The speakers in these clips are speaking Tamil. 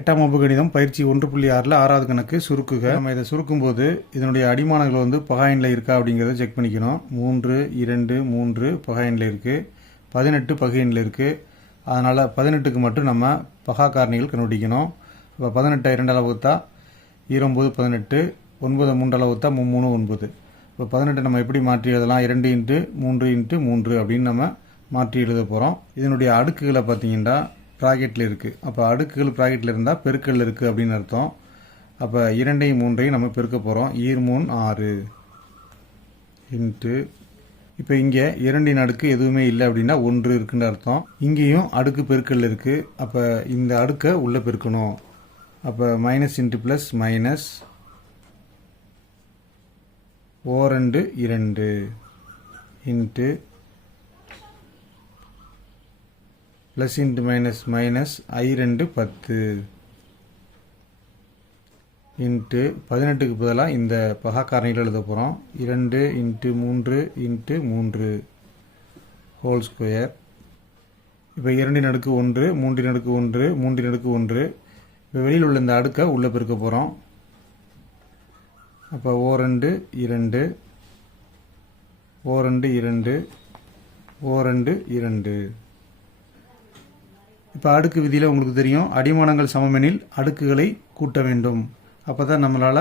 8ஆம் வகுப்பு கணிதம் பயிற்சி 1.6ல் 6வது கணக்கு சுருக்குக. நம்ம இதை சுருக்கும்போது இதனுடைய அடிமானங்கள் வந்து பகாயனில் இருக்கா அப்படிங்கிறத செக் பண்ணிக்கணும். 3, 2, 3 பகாயனில் இருக்குது, 18 பகையனில் இருக்குது. அதனால் 18க்கு மட்டும் நம்ம பகா காரணிகள் கண்டுபிடிக்கணும். இப்போ 18 2ஆல் வகுத்தா 9 18, 9 3ஆல் வகுத்தா 3 9. இப்போ 18 நம்ம எப்படி மாற்றி எழுதலாம்? 2 × 3 × 3 அப்படின்னு நம்ம மாற்றி எழுத போகிறோம். இதனுடைய அடுக்குகளை பார்த்தீங்கன்னா ப்ராக்கெட்டில் இருக்குது. அப்போ அடுக்குகள் ப்ராக்கெட்டில் இருந்தால் பெருக்கல் இருக்குது அப்படின்னு அர்த்தம். அப்போ 2ஐயும் 3ஐயும் நம்ம பெருக்க போகிறோம். 3 6 இன்ட்டு, இப்போ இங்கே 2இன் அடுக்கு எதுவுமே இல்லை அப்படின்னா 1 இருக்குன்னு அர்த்தம். இங்கேயும் அடுக்கு பெருக்கல் இருக்குது. அப்போ இந்த அடுக்கை உள்ளே பெருக்கணும். அப்போ மைனஸ் இன்ட்டு ப்ளஸ் மைனஸ் ஓ2 2 into plus into minus minus I2 10 into 18க்கு பதிலாக இந்த பகா காரணிகள் எழுத போகிறோம். 2 × 3 × 3 ஹோல் ஸ்கொயர். இப்போ 2இன் அடுக்கு 1, 3இன் அடுக்கு 1, 3இன் அடுக்கு 1. இப்போ வெளியில் உள்ள இந்த அடுக்கை உள்ளே பெருக்க போகிறோம். அப்போ ஓ2 2 ஓ2 2 ஓ2 2. இப்போ அடுக்கு விதியில் உங்களுக்கு தெரியும், அடிமானங்கள் சமமெனில் அடுக்குகளை கூட்ட வேண்டும். அப்போ தான் நம்மளால்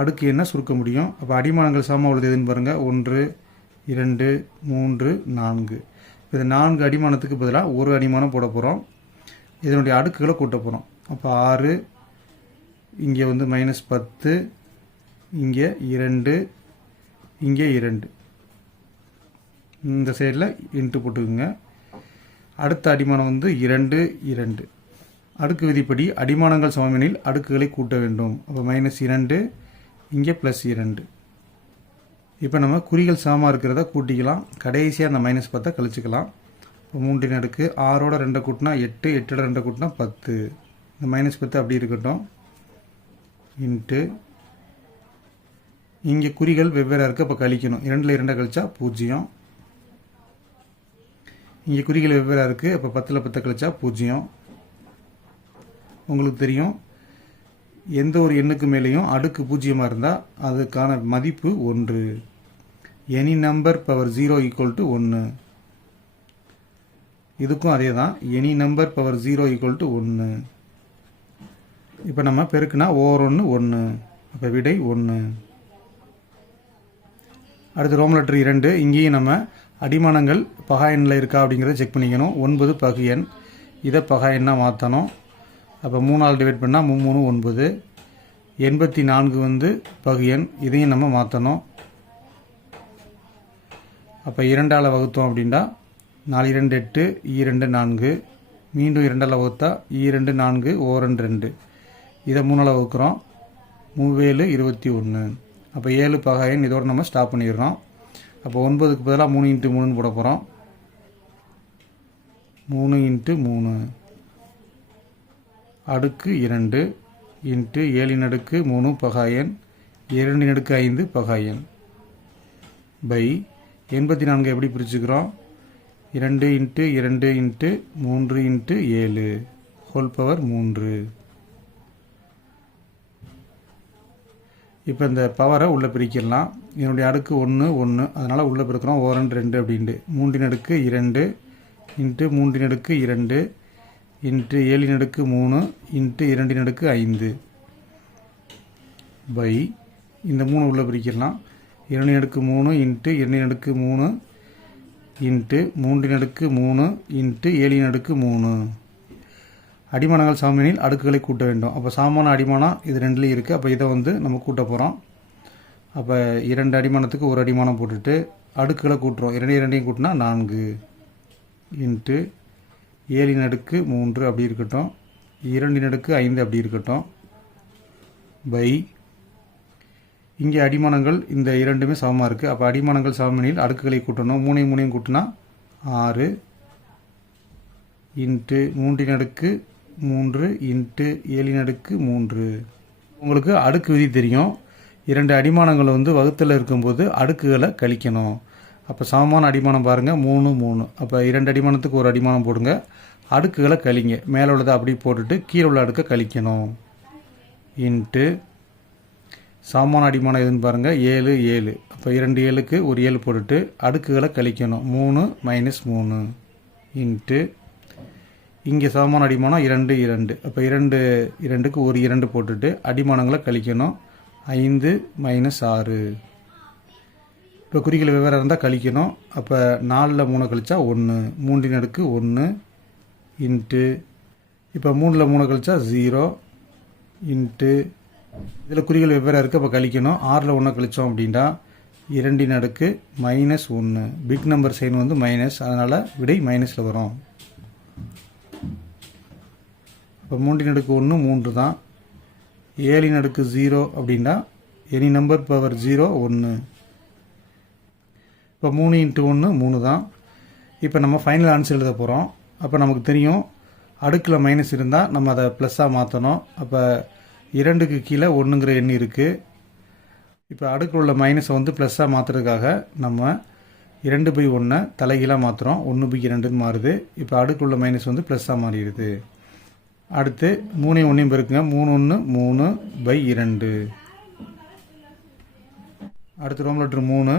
அடுக்கு என்ன சுருக்க முடியும். அப்போ அடிமானங்கள் சமம் உள்ளது எதுன்னு பாருங்கள். 1 2 3 4. இது 4 அடிமானத்துக்கு பதிலாக ஒரு அடிமானம் போட போகிறோம். இதனுடைய அடுக்குகளை கூட்ட போகிறோம். அப்போ 6, இங்கே வந்து -10, இங்கே 2, இங்கே 2. இந்த சைடில் இன்ட்டு போட்டுக்குங்க. அடுத்த அடிமானம் வந்து 2 2. அடுக்கு விதிப்படி அடிமானங்கள் சமமெனில் அடுக்குகளை கூட்ட வேண்டும். அப்போ -2, இங்கே +2. இப்போ நம்ம குறிகள் சமமாக இருக்கிறத கூட்டிக்கலாம். கடைசியாக அந்த -10 கழிச்சுக்கலாம். இப்போ 3இன் அடுக்கு 6ஓட 2 கூட்டினா 8, 8ஓட 2 கூட்டினா 10. இந்த -10 அப்படி இருக்கட்டும். இன்ட்டு இங்கே குறிகள் வெவ்வேறு இருக்குது. அப்போ கழிக்கணும். 2ல் 2 கழிச்சா 0. இங்கே குறிகள் வெவ்வேறு இருக்குது. அப்போ 10ல் 10 கழிச்சா 0. உங்களுக்கு தெரியும், எந்த ஒரு எண்ணுக்கு மேலேயும் அடுக்கு 0 இருந்தால் அதுக்கான மதிப்பு 1. Any number power 0 = 1. இதுக்கும் அதே தான். Any number power 0 = 1. இப்போ நம்ம பெருக்குனா ஓர்1 1. அப்போ விடை 1. அடுத்து ரோமன் லெட்டர் 2. இங்கேயும் நம்ம அடிமானங்கள் பகா எண்ணில் இருக்கா அப்படிங்கிறத செக் பண்ணிக்கணும். 9 பகு எண், இதை பகா எண்ணாக மாற்றணும். அப்போ 3ஆல் டிவைட் பண்ணால் 3 9. 84 வந்து பகு எண், இதையும் நம்ம மாற்றணும். அப்போ 2ஆல் வகுத்தோம் அப்படின்னா 4 2 8, E2 4. மீண்டும் 2ஆல் வகுத்தா E2 4 ஓ2 2. இதை 3ஆல் வகுக்கிறோம். 3 7 21. அப்போ 7 பகா எண். இதோடு நம்ம ஸ்டாப் பண்ணிடுறோம். அப்போ 9க்கு பதிலாக 3 × 3 போட போகிறோம். 3 × 3 அடுக்கு 2 இன்ட்டு 7இன் அடுக்கு 3 பகா எண், 2இன் அடுக்கு 5 பகா எண் பை 84 எப்படி பிரிச்சுக்கிறோம்? 2 × 2 × 3 × 7 ஹோல் பவர் 3. இப்போ இந்த பவரை உள்ளே பிரிக்கலாம். இதனுடைய அடுக்கு 1 1, அதனால் உள்ளே பிரிக்கிறோம். ஓ2 2 அப்படின்ட்டு 3இன் அடுக்கு 2 இன்ட்டு 3இன் அடுக்கு 2 இன்ட்டு 7இன் அடுக்கு 3 இன்ட்டு 2இன் அடுக்கு 5 பை இந்த 3 உள்ளே பிரிக்கலாம். 2இன் அடுக்கு 3 இன்ட்டு 2இன் அடுக்கு 3 இன்ட்டு 3இன் அடுக்கு 3 இன்ட்டு 7இன் அடுக்கு 3. அடிமானங்கள் சமமெனில் அடுக்குகளை கூட்ட வேண்டும். அப்போ சமமான அடிமானம் இது 2லேயும் இருக்குது. அப்போ இதை வந்து நம்ம கூட்ட போகிறோம். அப்போ 2 அடிமானத்துக்கு ஒரு அடிமானம் போட்டுட்டு அடுக்குகளை கூட்டுறோம். 2 2ஐயும் கூட்டினா 4 இன்ட்டு 7இன் அடுக்கு 3 அப்படி இருக்கட்டும், 2இன் அடுக்கு 5 அப்படி இருக்கட்டும் பை இங்கே அடிமானங்கள் இந்த 2மே சமமாக இருக்குது. அப்போ அடிமானங்கள் சமமெனில் அடுக்குகளை கூட்டணும். 3ஐயும் 3ஐயும் கூட்டினா 6 இன்ட்டு 3இன் அடுக்கு 3 இன்ட்டு 7இன் அடுக்கு 3. உங்களுக்கு அடுக்கு விதி தெரியும். 2 அடிமானங்கள் வந்து வகுத்தில் இருக்கும்போது அடுக்குகளை கழிக்கணும். அப்போ சமமான அடிமானம் பாருங்கள் 3 3. அப்போ 2 அடிமானத்துக்கு ஒரு அடிமானம் போடுங்க. அடுக்குகளை கழிங்க. மேலே உள்ளதை அப்படி போட்டுட்டு கீழே உள்ள அடுக்கை கழிக்கணும். இன்ட்டு சமமான அடிமானம் எதுன்னு பாருங்கள், 7 7. அப்போ 2 7க்கு ஒரு 7 போட்டுட்டு அடுக்குகளை கழிக்கணும். 3 -3 இன்ட்டு இங்கே சமமான அடிமானம் 2 2. அப்போ 2 2க்கு ஒரு 2 போட்டுட்டு அடிமானங்களை கழிக்கணும். 5 -6. இப்போ குறிகள் வெவ்வேறு இருந்தால் கழிக்கணும். அப்போ 4ல் 3 கழிச்சா 1, 3 அடுக்கு 1 இன்ட்டு இப்போ 3ல் 3 கழிச்சா 0 இன்ட்டு இதில் குறிகள் வெவ்வேறு இருக்குது. அப்போ கழிக்கணும். 6ல் 1 கழித்தோம் அப்படின்னா 2 அடுக்கு -1. பிக் நம்பர் சைன் வந்து மைனஸ், அதனால் விடை மைனஸில் வரும். இப்போ 3 அடுக்கு 1 3 தான். 7 அடுக்கு 0 அப்படின்னா எனி நம்பர் பவர் 0 1. இப்போ 3 × 1 3 தான். இப்போ நம்ம ஃபைனல் ஆன்சர் எழுத போகிறோம். அப்போ நமக்கு தெரியும் அடுக்கில் மைனஸ் இருந்தால் நம்ம அதை ப்ளஸ்ஸாக மாற்றணும். அப்போ 2க்கு கீழே 1ங்கிற எண் இருக்குது. இப்போ அடுக்கில் உள்ள மைனஸை வந்து ப்ளஸ்ஸாக மாற்றுறதுக்காக நம்ம 2/1 தலைகீழாக மாற்றுறோம். 1/2ன்னு மாறுது. இப்போ அடுக்கில் உள்ள மைனஸ் வந்து ப்ளஸ்ஸாக மாறிடுது. அடுத்து 3 1 பெருக்குங்க. 3 1 3/2. அடுத்து ரோம் லெட்டர் 3.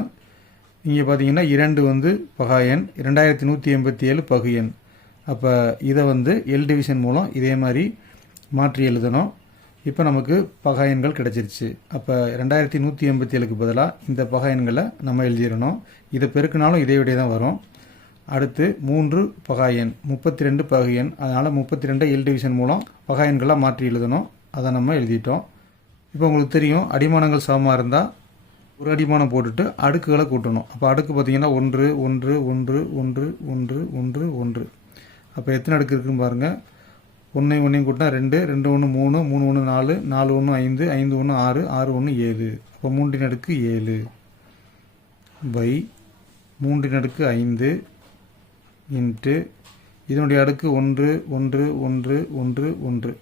இங்கே பார்த்தீங்கன்னா 2 வந்து பகா எண், 2187 பகு எண். அப்போ இதை வந்து எல் டிவிஷன் மூலம் இதே மாதிரி மாற்றி எழுதணும். இப்போ நமக்கு பகா எண்கள் கிடச்சிருச்சு. அப்போ 2187க்கு பதிலாக இந்த பகா எண்களை நம்ம எழுதிடணும். இதை பெருக்கினாலும் இதே விடையே தான் வரும். அடுத்து 3 பகா எண், 32 பகு எண். அதனால் 32 எல் டிவிஷன் மூலம் பகா எண்களாக மாற்றி எழுதணும். அதை நம்ம எழுதிட்டோம். இப்போ உங்களுக்கு தெரியும் அடிமானங்கள் சமமாக இருந்தால் ஒரு அடிமானம் போட்டுட்டு அடுக்குகளை கூட்டணும். அப்போ அடுக்கு பார்த்தீங்கன்னா 1 1 1 1 1 1 1. அப்போ எத்தனை அடுக்கு இருக்குன்னு பாருங்கள். 1 1 கூட்டினா 2 2 1 3 3 1 4 4 1 5 5 1 6 6 1 7. அப்போ 3 அடுக்கு 7 பை 3 அடுக்கு 5 இன்ட்டு இதனுடைய அடுக்கு 1 1 1 1 1.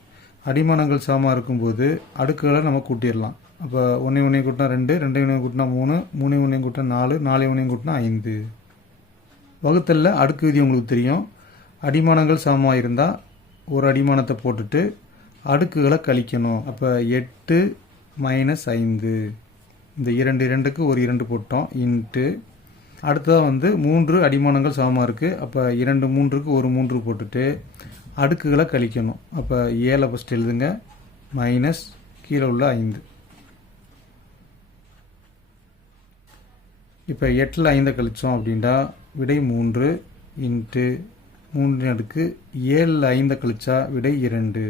அடிமானங்கள் சமமாக இருக்கும்போது அடுக்குகளை நம்ம கூட்டிடலாம். அப்போ 1 1 கூட்டினா 2 2 1 கூட்டினா 3 3 1 கூட்டினா 4 4 1 கூட்டினா 5. வகுத்தலில் அடுக்கு விதி உங்களுக்கு தெரியும். அடிமானங்கள் சமமாக இருந்தால் ஒரு அடிமானத்தை போட்டுட்டு அடுக்குகளை கழிக்கணும். அப்போ 8 -5. இந்த 2 2க்கு ஒரு 2 போட்டோம் இன்ட்டு அடுத்ததாக வந்து 3 அடிமானங்கள் சமமாக இருக்குது. அப்போ 2 3க்கு ஒரு 3 போட்டுட்டு அடுக்குகளை கழிக்கணும். அப்போ 7 ஃபஸ்ட் எழுதுங்க மைனஸ் கீழே உள்ள 5. இப்போ 8ல் 5 கழித்தோம் அப்படின்னா விடை 3 இன்ட்டு 3 அடுக்கு 7ல் 5 கழிச்சா விடை 2.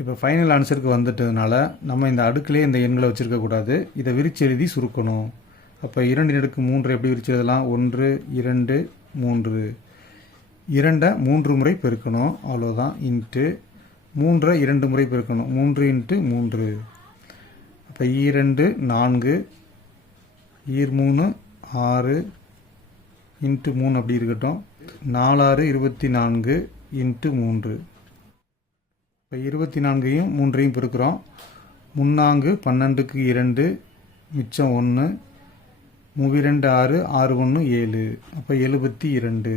இப்போ ஃபைனல் ஆன்சருக்கு வந்துட்டதுனால நம்ம இந்த அடுக்குலேயே இந்த எண்களை வச்சுருக்கக்கூடாது. இதை விரிச்சு எழுதி சுருக்கணும். அப்போ 2 அடுக்கு 3 எப்படி விரிச்சு எழுதலாம்? 1 2 3. 2 3 முறை பெருக்கணும், அவ்வளோதான். இன்ட்டு 3 2 முறை பெருக்கணும், 3 × 3. அப்போ 2 4 3 6 இன்ட்டு 3 அப்படி இருக்கட்டும். 4 6 24 இன்ட்டு 3. இப்போ 24ஐயும் 3ஐயும் பெருக்கிறோம். 3 12க்கு 2 மிச்சம் 1 3 2 6 6 1 7. அப்போ 72.